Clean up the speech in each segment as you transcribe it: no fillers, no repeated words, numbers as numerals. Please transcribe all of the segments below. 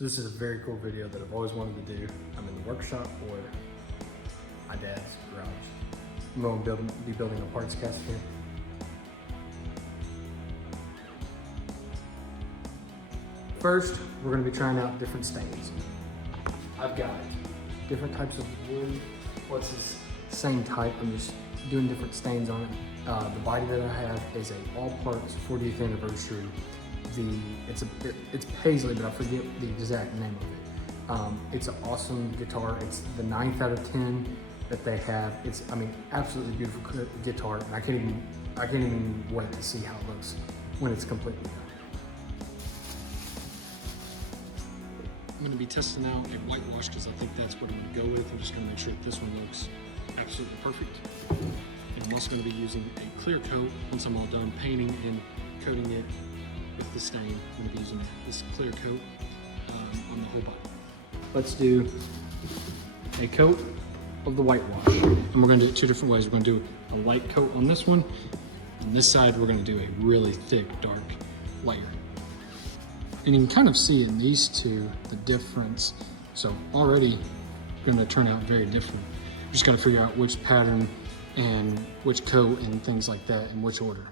So this is a very cool video that I've always wanted to do. I'm in the workshop or my dad's garage. I'm going to be building a Partscaster here. First, we're going to be trying out different stains. I've got different types of wood. What's this same type? I'm just doing different stains on it. The body that I have is a All Parts 40th anniversary. It's Paisley, but I forget the exact name of it. It's an awesome guitar. It's the 9th out of 10 that they have. It's, I mean, absolutely beautiful guitar, and I can't even wait to see how it looks when it's completely done. I'm going to be testing out a whitewash because I think that's what I'm going to go with. I'm just going to make sure that this one looks absolutely perfect. And I'm also going to be using a clear coat once I'm all done painting and coating it with the stain. I'm going to be using this clear coat on the whole body. Let's do a coat of the whitewash. And we're going to do it two different ways. We're going to do a light coat on this one. On this side, we're going to do a really thick, dark layer. And you can kind of see in these two the difference. So already going to turn out very different. Just got to figure out which pattern and which coat and things like that in which order.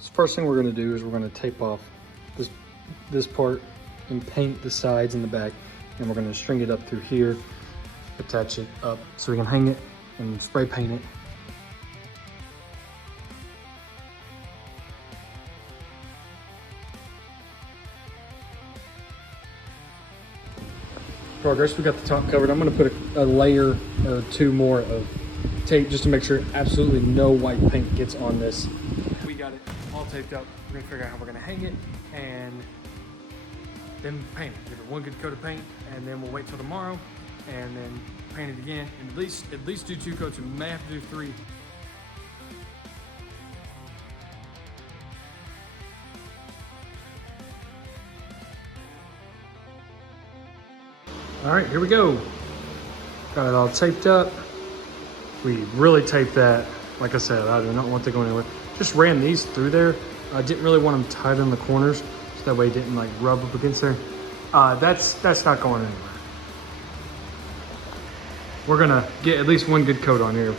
So first thing we're going to do is we're going to tape off this part and paint the sides and the back. And we're going to string it up through here, attach it up so we can hang it and spray paint it. Progress, we got the top covered. I'm going to put a layer or two more of tape just to make sure absolutely no white paint gets on this. We got it all taped up. We're going to figure out how we're going to hang it and then paint it. Give it one good coat of paint, and then we'll wait till tomorrow and then paint it again. And at least do 2 coats. We may have to do 3. All right, here we go. Got it all taped up. We really taped that. Like I said, I do not want to go anywhere. Just ran these through there. I didn't really want them tight in the corners, so that way it didn't like rub up against there. That's not going anywhere. We're gonna get at least one good coat on here.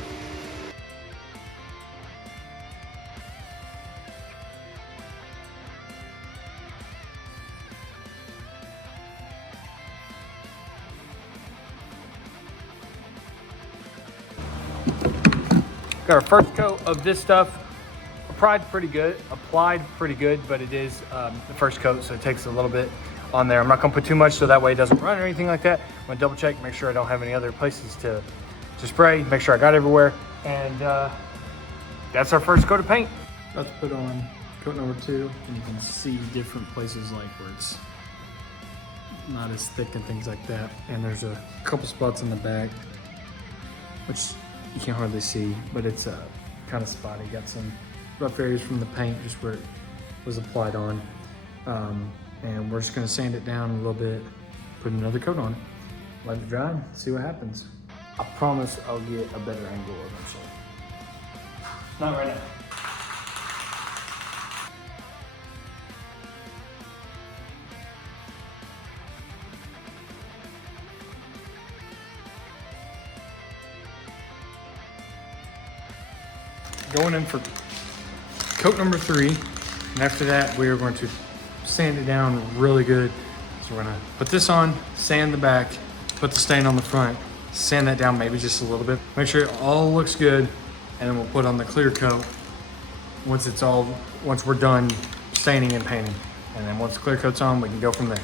Got our first coat of this stuff. Applied pretty good, but it is the first coat, so it takes a little bit on there. I'm not gonna put too much so that way it doesn't run or anything like that. I'm gonna double check, make sure I don't have any other places to spray, make sure I got everywhere. And that's our first coat of paint. About to put on coat number 2, and you can see different places like where it's not as thick and things like that. And there's a couple spots in the back, which you can't hardly see, but it's kind of spotty. Got some rough areas from the paint just where it was applied on. And we're just gonna sand it down a little bit, put another coat on it, let it dry, see what happens. I promise I'll get a better angle eventually. Not right now. Going in for coat number 3, and after that we are going to sand it down really good. So we're gonna put this on, sand the back, put the stain on the front, sand that down maybe just a little bit, make sure it all looks good, and then we'll put on the clear coat once we're done staining and painting. And then once the clear coat's on, we can go from there.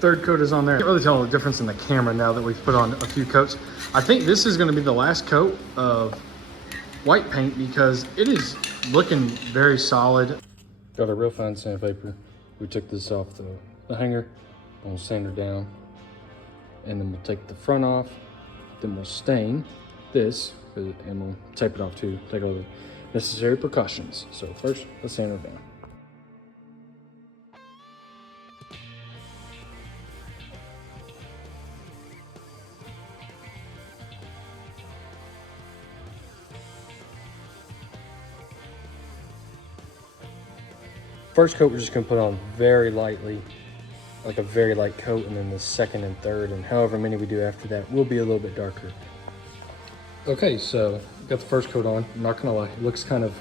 Third coat is on there. I can't really tell the difference in the camera now that we've put on a few coats. I think this is gonna be the last coat of white paint because it is looking very solid. Got a real fine sandpaper. We took this off the hanger. We'll sand her down, and then we'll take the front off. Then we'll stain this, and we'll tape it off too. Take all the necessary precautions. So first, let's sand her down. First coat we're just gonna put on very lightly, like a very light coat, and then the second and third and however many we do after that will be a little bit darker. Okay, so got the first coat on. I'm not gonna lie, it looks kind of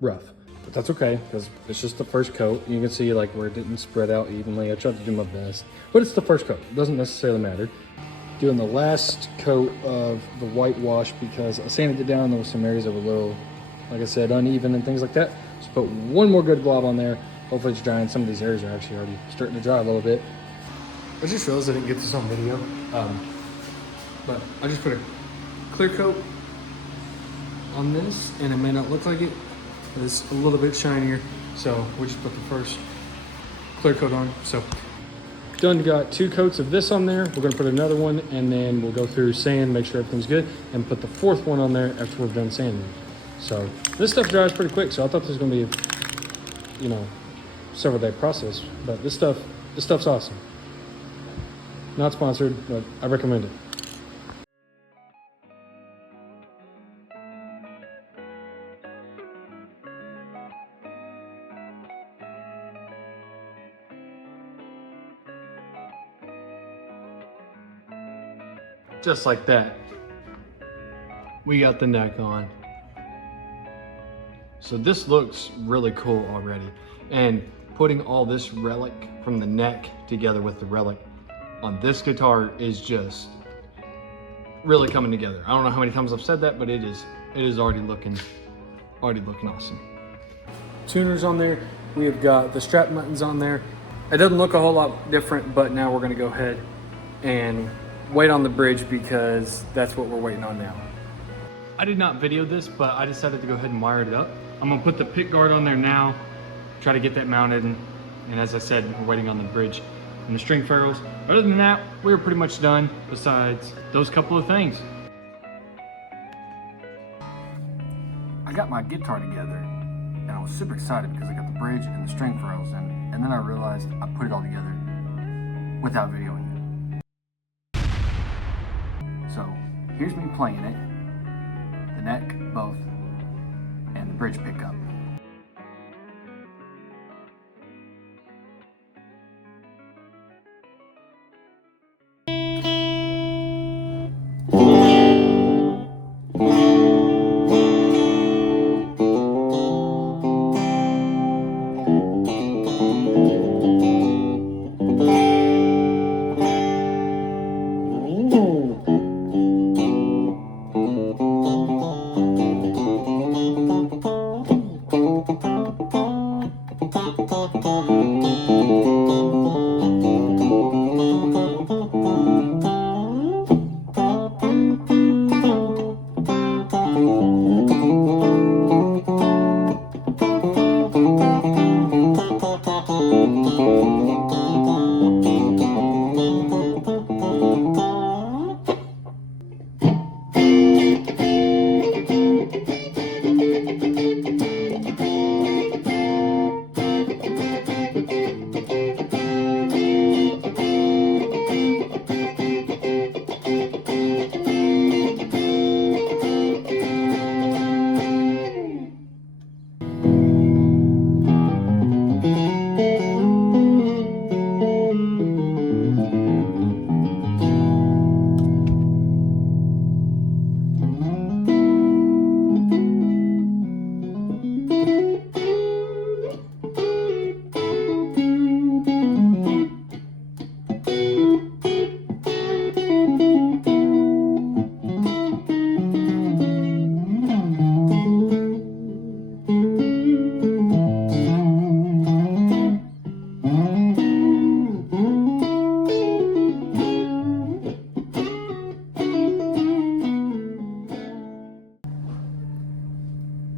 rough, but that's okay because it's just the first coat. You can see like where it didn't spread out evenly. I tried to do my best, but it's the first coat. It doesn't necessarily matter. Doing the last coat of the whitewash because I sanded it down. There were some areas that were a little, like I said, uneven and things like that. So put one more good glob on there. Hopefully it's drying. Some of these areas are actually already starting to dry a little bit. I just realized I didn't get this on video, but I just put a clear coat on this, and it may not look like it, but it's a little bit shinier. So we just put the first clear coat on. So done, got 2 coats of this on there. We're gonna put another one, and then we'll go through sand, make sure everything's good, and put the 4th one on there after we're done sanding. So this stuff dries pretty quick, so I thought this was gonna be, you know, several day process, but this stuff's awesome. Not sponsored, but I recommend it. Just like that, we got the neck on. So this looks really cool already. And putting all this relic from the neck together with the relic on this guitar is just really coming together. I don't know how many times I've said that, but it is already looking awesome. Tuners on there. We have got the strap buttons on there. It doesn't look a whole lot different, but now we're gonna go ahead and wait on the bridge because that's what we're waiting on now. I did not video this, but I decided to go ahead and wire it up. I'm gonna put the pick guard on there now, try to get that mounted, and as I said, we're waiting on the bridge and the string ferrules. Other than that, we were pretty much done besides those couple of things. I got my guitar together and I was super excited because I got the bridge and the string ferrules in, and then I realized I put it all together without videoing it. So here's me playing it, the neck, both, and the bridge pickup.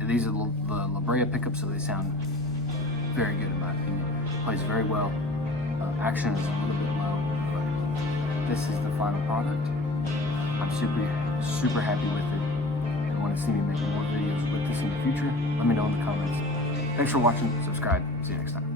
These are the pickups, so they sound very good in my opinion. Plays very well. Action is a little bit low, but this is the final product. I'm super happy with it and want to see me making more videos with this in the future. Let me know in the comments. Thanks for watching. Subscribe. See you next time.